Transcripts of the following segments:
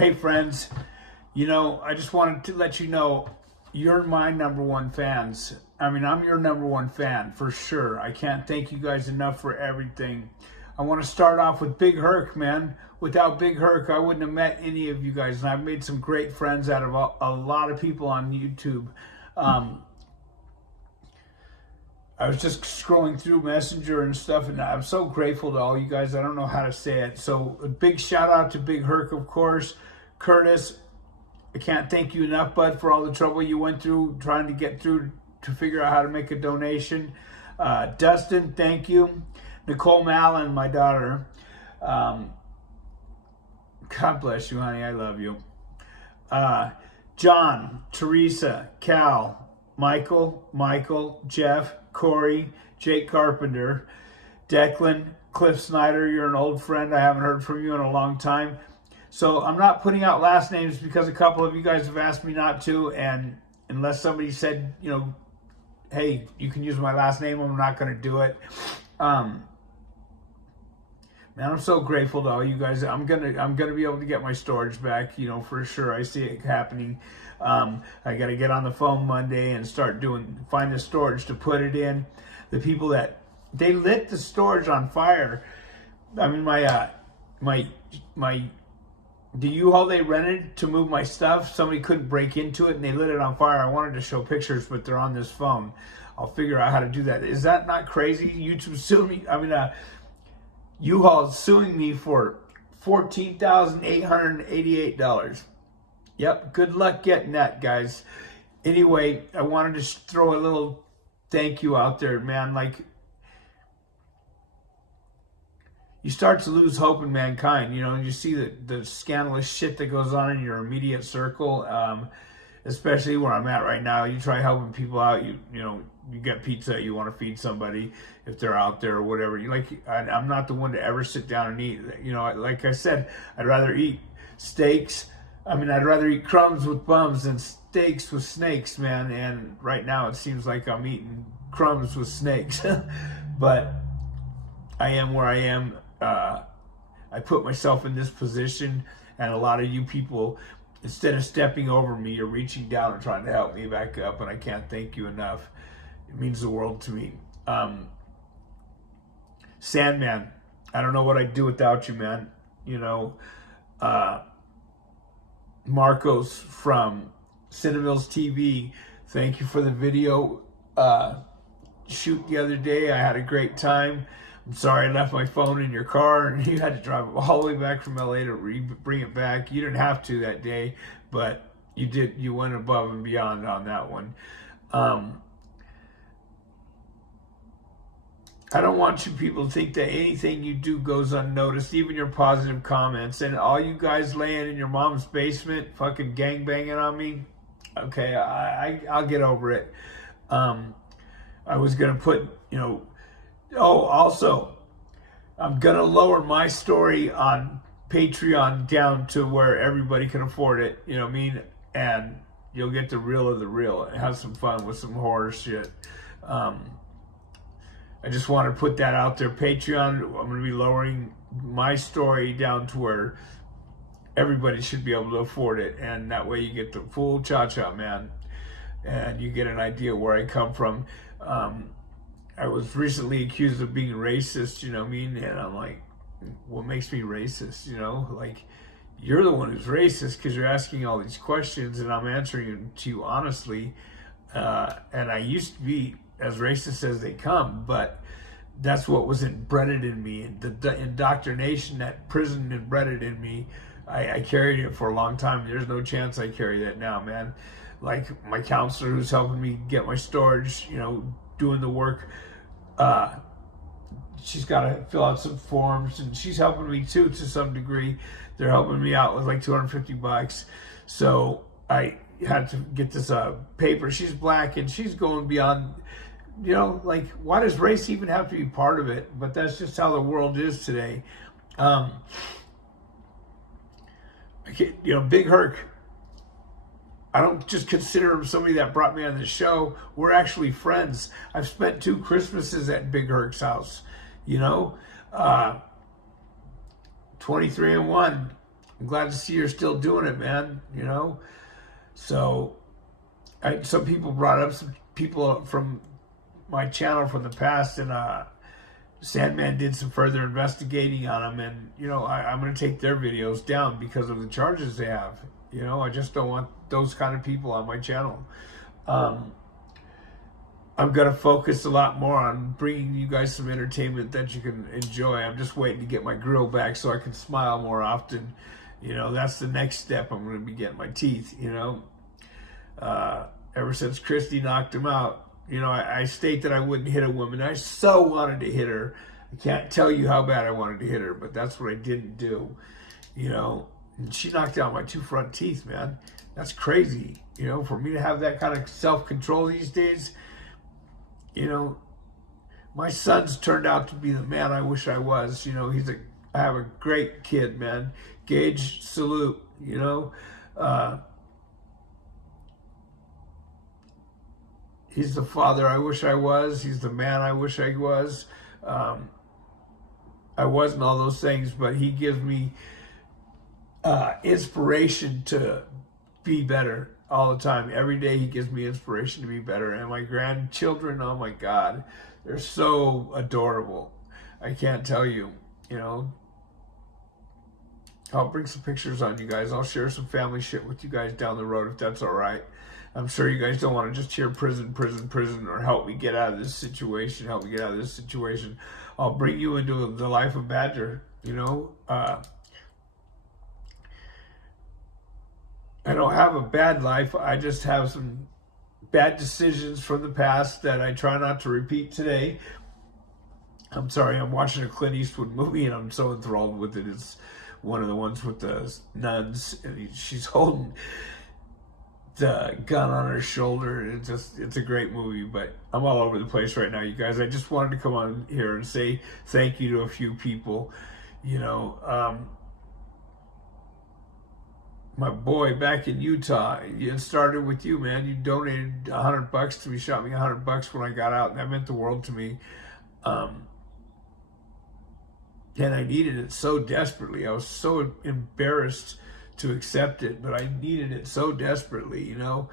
Hey friends, I just wanted to let you know you're my number one fans. I mean, I'm your number one fan for sure. I can't thank you guys enough for everything. I want to start off with Big Herc, man. Without Big Herc, I wouldn't have met any of you guys, and I've made some great friends out of a lot of people on YouTube. Um, I was just scrolling through Messenger and stuff, and I'm so grateful to all you guys. I don't know how to say it. So a big shout out to Big Herc, of course. Curtis, I can't thank you enough, bud, for all the trouble you went through trying to get through to figure out how to make a donation. Dustin, thank you. Nicole Mallon, my daughter. God bless you, honey. I love you. John, Teresa, Cal, Michael, Jeff, Corey, Jake Carpenter, Declan, Cliff Snyder. You're an old friend. I haven't heard from you in a long time. So I'm not putting out last names because a couple of you guys have asked me not to, and unless somebody said, hey, you can use my last name, I'm not going to do it. Man, I'm so grateful to all you guys. I'm gonna be able to get my storage back, for sure. I see it happening. I got to get on the phone Monday and find the storage to put it in. The people they lit the storage on fire. I mean, the U-Haul they rented to move my stuff, somebody couldn't break into it and they lit it on fire. I wanted to show pictures, but they're on this phone. I'll figure out how to do that. Is that not crazy? YouTube sued me. I mean, U-Haul is suing me for $14,888. Yep, good luck getting that, guys. Anyway, I wanted to throw a little thank you out there, man. Like, you start to lose hope in mankind, and you see the scandalous shit that goes on in your immediate circle, especially where I'm at right now. You try helping people out, you get pizza, you want to feed somebody if they're out there or whatever. I'm not the one to ever sit down and eat. Like I said, I'd rather eat steaks. I'd rather eat crumbs with bums than steaks with snakes, man. And right now it seems like I'm eating crumbs with snakes. But I am where I am. I put myself in this position, and a lot of you people, instead of stepping over me, you're reaching down and trying to help me back up, and I can't thank you enough. It means the world to me. Sandman, I don't know what I'd do without you, man. Marcos from Cinemills TV, thank you for the video shoot the other day. I had a great time. I'm sorry I left my phone in your car and you had to drive all the way back from LA to bring it back. You didn't have to that day, but you did. You went above and beyond on that one. I don't want you people to think that anything you do goes unnoticed, even your positive comments. And all you guys laying in your mom's basement, fucking gangbanging on me, okay, I'll get over it. I was going to put, also, I'm going to lower my story on Patreon down to where everybody can afford it, you know what I mean? And you'll get the real of the real and have some fun with some horror shit. I just want to put that out there. Patreon, I'm going to be lowering my story down to where everybody should be able to afford it. And that way you get the full cha-cha, man. And you get an idea where I come from. I was recently accused of being racist, you know what I mean? And I'm like, what makes me racist, Like, you're the one who's racist because you're asking all these questions and I'm answering them to you honestly. And I used to be as racist as they come, but that's what was embedded in me. And the indoctrination that prison embedded in me, I carried it for a long time. There's no chance I carry that now, man. Like my counselor who's helping me get my storage, doing the work, she's got to fill out some forms and she's helping me too to some degree. They're helping me out with like $250. So I had to get this paper. She's black and she's going beyond, why does race even have to be part of it? But that's just how the world is today. Big Herc, I don't just consider him somebody that brought me on the show. We're actually friends. I've spent 2 Christmases at Big Herc's house, 23 and 1. I'm glad to see you're still doing it, man. You know, so some people brought up some people from my channel from the past, and Sandman did some further investigating on them, and you know, I'm going to take their videos down because of the charges they have. You know, I just don't want those kind of people on my channel. I'm going to focus a lot more on bringing you guys some entertainment that you can enjoy. I'm just waiting to get my grill back so I can smile more often. You know, that's the next step. I'm going to be getting my teeth, you know. Ever since Christy knocked him out, you know, I state that I wouldn't hit a woman. I so wanted to hit her. I can't tell you how bad I wanted to hit her, but that's what I didn't do, you know. And she knocked out my 2 front teeth, man. That's crazy, you know, for me to have that kind of self-control these days. You know, my son's turned out to be the man I wish I was. You know, I have a great kid, man. Gage, salute, you know. He's the father I wish I was. He's the man I wish I was. I wasn't all those things, but he gives me inspiration to be better all the time. Every day he gives me inspiration to be better. And my grandchildren, oh my God, they're so adorable. I can't tell you, you know. I'll bring some pictures on you guys. I'll share some family shit with you guys down the road if that's all right. I'm sure you guys don't want to just hear prison, or help me get out of this situation, I'll bring you into the life of Badger, you know. I don't have a bad life. I just have some bad decisions from the past that I try not to repeat today. I'm sorry, I'm watching a Clint Eastwood movie and I'm so enthralled with it. It's one of the ones with the nuns, and she's holding the gun on her shoulder. It's a great movie, but I'm all over the place right now, you guys. I just wanted to come on here and say thank you to a few people, you know. My boy back in Utah, it started with you, man. You donated $100 to me, shot me $100 when I got out, and that meant the world to me. And I needed it so desperately. I was so embarrassed to accept it, but I needed it so desperately, you know.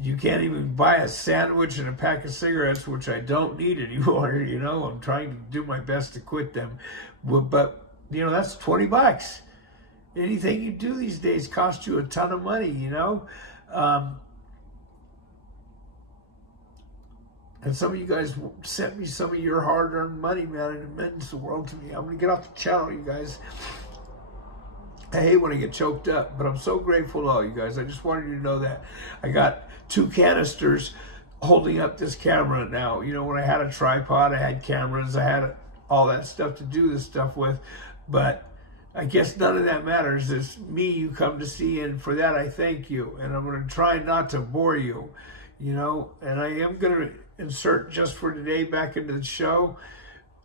You can't even buy a sandwich and a pack of cigarettes, which I don't need anymore, you know. I'm trying to do my best to quit them. But you know, that's $20. Anything you do these days costs you a ton of money, you know. And some of you guys sent me some of your hard-earned money, man, and it meant the world to me. I'm going to get off the channel, you guys. I hate when I get choked up, but I'm so grateful to all you guys. I just wanted you to know that. I got 2 canisters holding up this camera now. You know, when I had a tripod, I had cameras, I had all that stuff to do this stuff with, but I guess none of that matters. It's me you come to see, and for that I thank you. And I'm going to try not to bore you, you know. And I am going to insert just for today back into the show,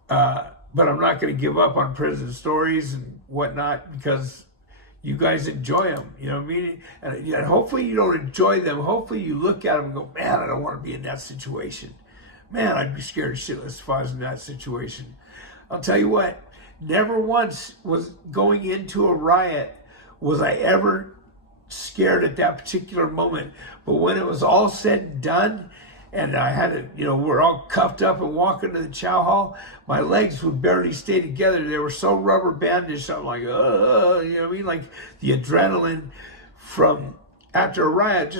but I'm not going to give up on prison stories and whatnot because you guys enjoy them, you know what I mean? And hopefully you don't enjoy them. Hopefully you look at them and go, man, I don't want to be in that situation. Man, I'd be scared shitless if I was in that situation. I'll tell you what. Never once was going into a riot was I ever scared at that particular moment. But when it was all said and done, and I had to, you know, we're all cuffed up and walking to the chow hall, my legs would barely stay together. They were so rubber bandaged. I'm like, you know what I mean? Like the adrenaline from after a riot,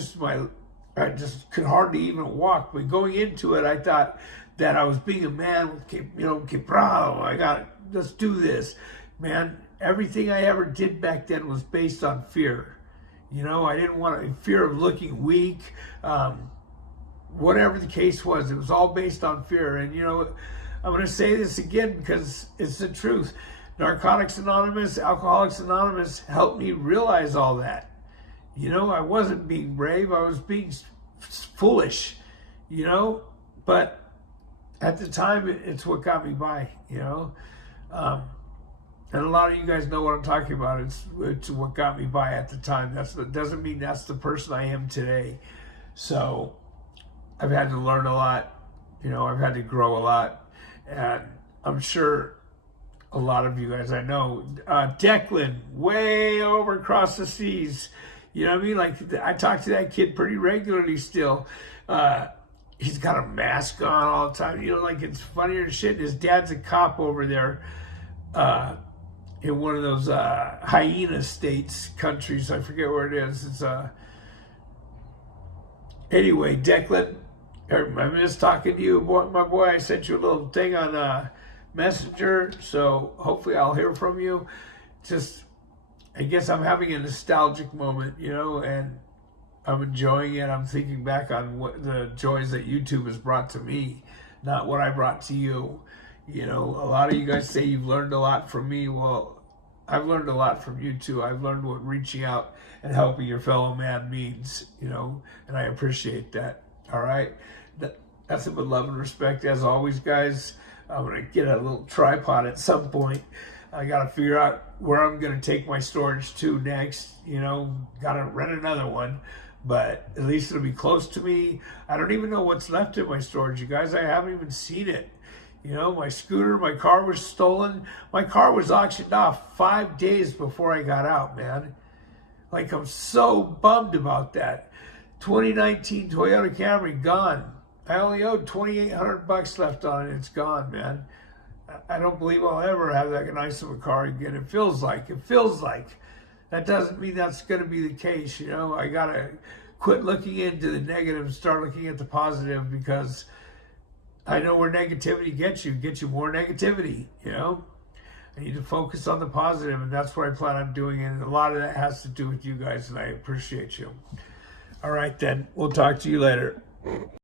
I just could hardly even walk. But going into it, I thought that I was being a man with, you know, que bravo, let's do this, man. Everything I ever did back then was based on fear. You know, I didn't want fear of looking weak. Whatever the case was, it was all based on fear. And, you know, I'm going to say this again because it's the truth. Narcotics Anonymous, Alcoholics Anonymous helped me realize all that. You know, I wasn't being brave. I was being foolish, you know. But at the time, it's what got me by, you know. And a lot of you guys know what I'm talking about. It's what got me by at the time. That doesn't mean that's the person I am today. So I've had to learn a lot. You know, I've had to grow a lot. And I'm sure a lot of you guys I know. Declan, way over across the seas. You know what I mean? Like, I talk to that kid pretty regularly still. He's got a mask on all the time. You know, like, it's funnier than shit. His dad's a cop over there in one of those hyena states, countries. I forget where it is. It's anyway, Declan, I miss talking to you, my boy. I sent you a little thing on Messenger, so hopefully I'll hear from you. Just, I guess I'm having a nostalgic moment, you know, and I'm enjoying it. I'm thinking back on what the joys that YouTube has brought to me, not what I brought to you. You know, a lot of you guys say you've learned a lot from me. Well, I've learned a lot from you too. I've learned what reaching out and helping your fellow man means, you know, and I appreciate that. All right. That's it with love and respect. As always, guys, I'm going to get a little tripod at some point. I got to figure out where I'm going to take my storage to next. You know, got to rent another one, but at least it'll be close to me. I don't even know what's left in my storage, you guys. I haven't even seen it. You know, my scooter, my car was stolen. My car was auctioned off 5 days before I got out, man. Like, I'm so bummed about that. 2019 Toyota Camry, gone. I only owed $2,800 left on it. It's gone, man. I don't believe I'll ever have that nice of a car again. It feels like. That doesn't mean that's going to be the case, you know. I got to quit looking into the negative and start looking at the positive, because I know where negativity gets you more negativity, you know. I need to focus on the positive, and that's what I plan on doing, and a lot of that has to do with you guys, and I appreciate you. All right, then. We'll talk to you later.